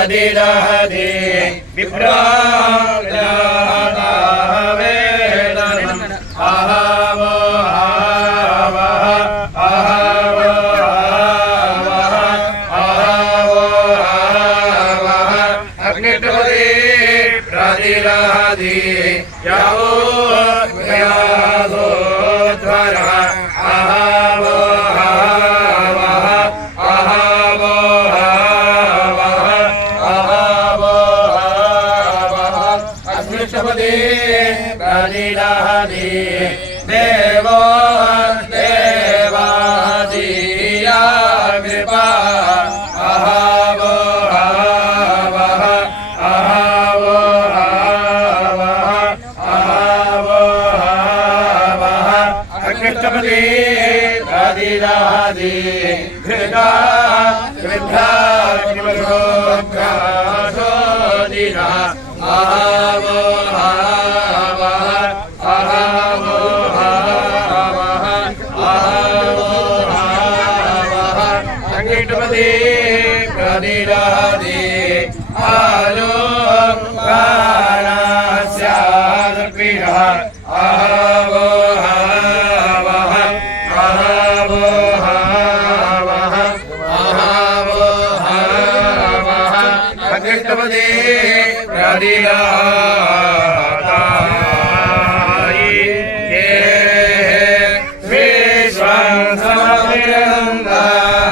प्रदिदहति विप्रावेदनम् अहवो हवः अहवो हवः अहवो हवः अग्निष्टपदे प्रदिदहति यवो व्यासोध्वरः अहवो हवः अहवो हवः अहवो हवः अग्निष्टपदे प्रदिदहति देवो देवादीया कृपा अहवो हवः अहवो हवः अहवो हवः अग्निष्टपदे प्रदिदहति घृता कृद्धाग्निमशोघ्रासोदिनः अहवो हवः अहवो हवः अहवो हवः अग्निष्टपदे प्रदिदहति आलोकानास्यादर्पिणः अहवो हवः अहवो हवः अहवो हवः अग्निष्टपदे प्रदिदहति ये विश्वं समभिनन्दः